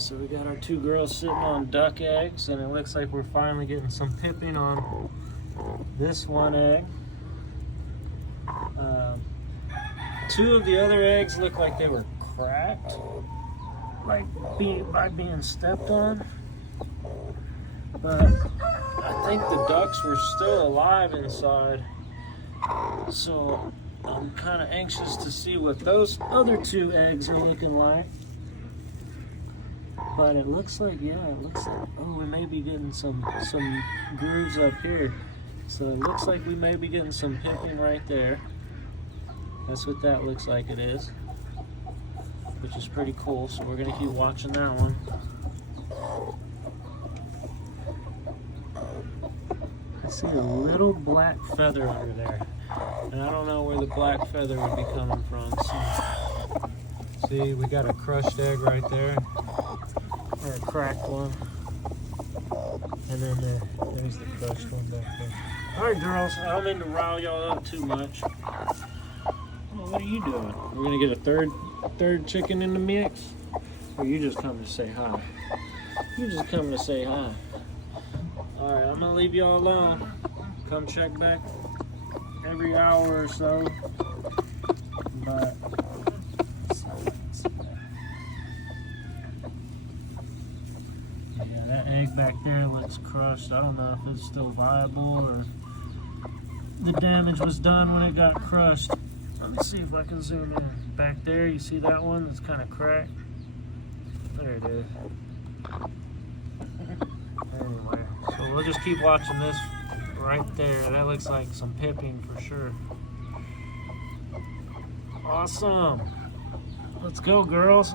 So we got our two girls sitting on duck eggs, and it looks like we're finally getting some pipping on this one egg. Two of the other eggs look like they were cracked, like by being stepped on. But I think the ducks were still alive inside. So I'm kind of anxious to see what those other two eggs are looking like. But it looks like, oh, we may be getting some grooves up here. So it looks like we may be getting some pipping right there. That's what that looks like it is, which is pretty cool. So we're gonna keep watching that one. I see a little black feather under there, and I don't know where the black feather would be coming from. So, see, we got a crushed egg right there. Or a cracked one. And then there's the crushed one back there. Alright girls, I don't mean to rile y'all up too much. Well, what are you doing? We're gonna get a third chicken in the mix? Or you just come to say hi? You just come to say hi. Alright, I'm gonna leave y'all alone. Come check back every hour or so. But that egg back there looks crushed. I don't know if it's still viable or the damage was done when it got crushed. Let me see if I can zoom in. Back there, you see that one that's kind of cracked? There it is. Anyway, so we'll just keep watching this right there. That looks like some pipping for sure. Awesome. Let's go, girls.